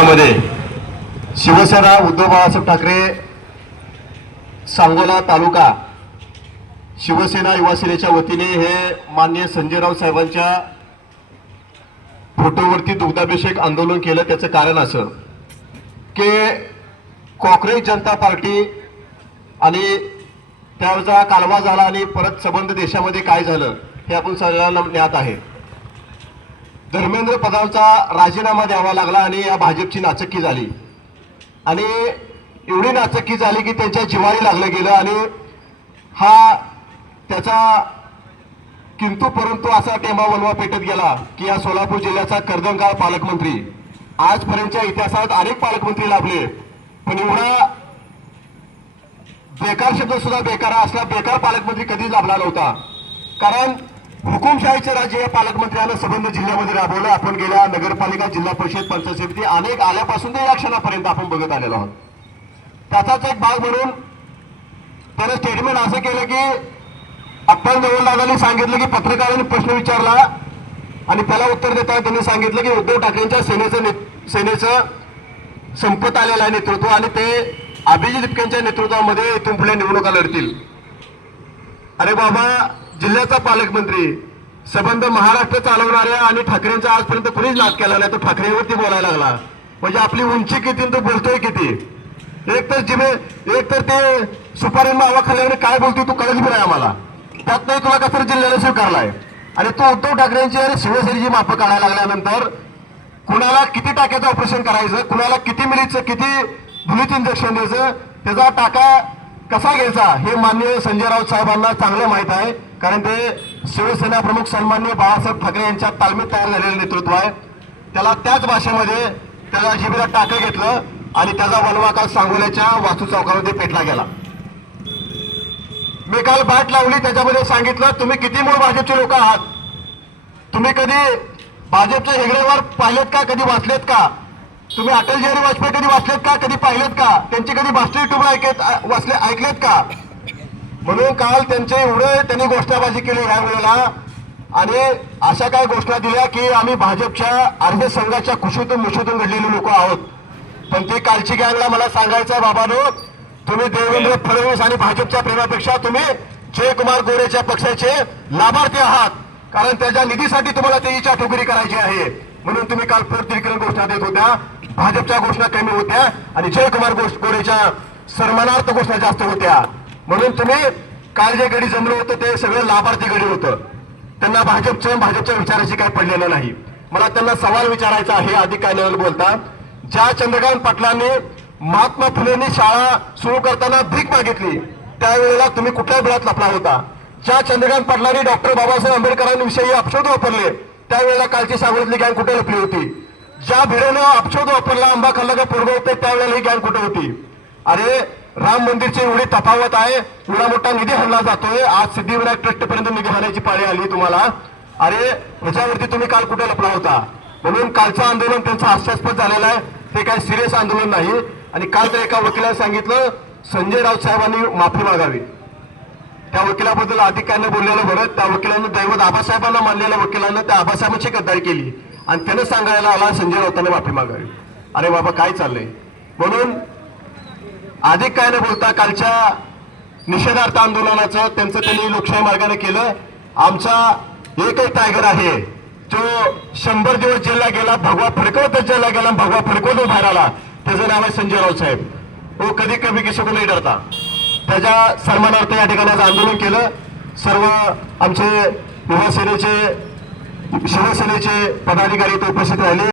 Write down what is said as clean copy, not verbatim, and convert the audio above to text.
मध्ये शिवसेना उद्धव बाळासाहेब ठाकरे सांगोला तालुका शिवसेना युवा सेनेच्या वतीने हे माननीय संजय राऊत साहेबांच्या फोटोवरती दुग्धाभिषेक आंदोलन केलं। त्याचं कारण असं की काँग्रेस जनता पार्टी आणि त्याचा कालवा झाला आणि परत संबंध देशामध्ये काय झालं हे आपण सगळ्यांना ज्ञात आहे। धर्मेंद्र पदांचा राजीनामा द्यावा लागला आणि या भाजपची नाचक्की झाली आणि एवढी नाचक्की झाली की त्यांच्या जिव्हारी लागलं गेलं आणि हा त्याचा किंतु परंतु असा टेंबा वनवा पेटत गेला की या सोलापूर जिल्ह्याचा कर्दमगाव पालकमंत्री आजपर्यंतच्या इतिहासात अनेक पालकमंत्री लाभले पण एवढा बेकार शब्द सुद्धा बेकार असला बेकार पालकमंत्री कधीच लाभला नव्हता। कारण हुकुमशाहीचे राज्य या पालकमंत्र्यांना संबंध जिल्ह्यामध्ये राबवलं। आपण गेल्या नगरपालिका जिल्हा परिषद पंचायत समिती अनेक आल्यापासून ते या क्षणापर्यंत आपण बघत आलेलो आहोत। त्याचाच एक भाग म्हणून त्याने स्टेटमेंट असं केलं की अप्पा जवळदादांनी सांगितलं की पत्रकारांनी प्रश्न विचारला आणि त्याला उत्तर देताना त्यांनी सांगितलं की उद्धव ठाकरेंच्या सेनेचं संपत आलेलं आहे नेतृत्व आणि ते अभिजित लिपकेंच्या नेतृत्वामध्ये इथून पुढे निवडणुका लढतील। अरे बाबा, जिल्ह्याचा पालकमंत्री संबंध महाराष्ट्र चालवणाऱ्या आणि ठाकरेंचा आजपर्यंत कुणीच नाद केला नाही तो ठाकरेवरती बोलायला लागला म्हणजे आपली उंची किती तो बोलतोय किती। एक तर ते सुपारी मावा खाल्ल्याने काय बोलतोय तू कळत नाही आम्हाला। त्यात नाही तुला कसं जिल्ह्याला स्वीकारलाय आणि तो उद्धव ठाकरेंची आणि शिवसेनेची मापं काढायला लागल्यानंतर कुणाला किती टाक्याचं ऑपरेशन करायचं, कुणाला किती मिलीचं किती बुलीचं इंजेक्शन द्यायचं, त्याचा टाका कसा घ्यायचा हे माननीय संजय राऊत साहेबांना चांगलं माहित आहे। कारण ते शिवसेना प्रमुख सन्माननीय बाळासाहेब ठाकरे यांच्या तालमीत तयार झालेलं नेतृत्व आहे। त्याला त्याच भाषेमध्ये त्याला जिभेला टाकं घेतलं आणि त्याचा वनवा काल सांगोल्याच्या वास्तू चौकामध्ये पेटला गेला। मी काल बाट लावली, त्याच्यामध्ये सांगितलं तुम्ही किती मूळ भाजपचे लोक आहात, तुम्ही कधी भाजपच्या हेगडेवर पाहिलेत का, कधी वाचलेत का, तुम्ही अटल बिहारी वाजपेयी कधी वाचलेत का, कधी पाहिलेत का, त्यांची कधी भाषण युट्यूबला ऐकलेत का। म्हणून काल त्यांचे एवढे त्यांनी घोषणाबाजी केली ह्या वेळेला आणि अशा काय घोषणा दिल्या की आम्ही भाजपच्या अर्ध संघाच्या कुशीतून मुशीतून घडलेले लोक आहोत। पण ते कालची गँगला मला सांगायचं बाबांनो, तुम्ही देवेंद्र फडणवीस आणि भाजपच्या प्रेमापेक्षा तुम्ही जयकुमार गोरेच्या पक्षाचे लाभार्थी आहात। कारण त्याच्या निधीसाठी तुम्हाला त्याची ठोकरी करायची आहे म्हणून तुम्ही काल पोटतिरीकरण घोषणा देत होत्या, भाजपच्या घोषणा कमी होत्या आणि जयकुमार गोरेच्या सन्मानार्थ घोषणा जास्त होत्या। म्हणून तुम्ही काल जे गडी जमलं होतं ते सगळं लाभार्थी गडी होतं, त्यांना भाजपच्या विचाराशी काही पडलेलं नाही। मला त्यांना सवाल विचारायचा आहे अधिक काय न बोलता, ज्या चंद्रकांत पाटलांनी महात्मा फुलेंनी शाळा सुरू करताना भीक मागितली त्यावेळेला तुम्ही कुठल्या बिळात लपला होता। ज्या चंद्रकांत पाटलांनी डॉक्टर बाबासाहेब आंबेडकरांविषयी अपशब्द वापरले त्यावेळेला कालची सांगोलीतली गँग कुठे लपली होती। ज्या भिडेनं अपशब्द वापरला आंबा खाल्ला का पोरगं होते त्यावेळेला ही गँग कुठे होती। अरे राम मंदिरची एवढी तफावत आहे, एवढा मोठा निधी हल्ला जातोय, आज सिद्धिविनायक ट्रस्ट पर्यंत निधी हाणायची पाळी आली तुम्हाला। अरे ह्याच्यावरती तुम्ही काल कुठे लपला होता। म्हणून कालचं आंदोलन त्यांचं हास्यास्पद झालेलं आहे, ते काही सिरियस आंदोलन नाही। आणि काल तर एका वकिलाने सांगितलं संजय राऊत साहेबांनी माफी मागावी। त्या वकिलाबद्दल अधिक काय न बोललेलं बरं, त्या वकिलांना दैवत आबासाहेबांना मानलेल्या वकिलांना त्या आबासाहेबांची गद्दारी केली आणि त्यानं सांगायला आला संजय राऊतांनी माफी मागावी। अरे बाबा काय चाललंय। म्हणून अधिक काय न बोलता कालच्या निषेधार्थ आंदोलनाचं त्यांचं त्यांनी लोकशाही मार्गाने केलं। आमचा एकच टायगर आहे जो 100 दिवस जेलला गेला, भगवा फडकवतच जेलला गेला, भगवा फडकवतच बाहेर आला, त्याचं नाव आहे संजय राऊत साहेब। वो कधी कभी किसी को नहीं डरता। त्याच्या सन्मानार्थ या ठिकाणी आंदोलन केलं। सर्व आमचे युवा सेनेचे शिवसेनेचे पदाधिकारी ते उपस्थित राहिले।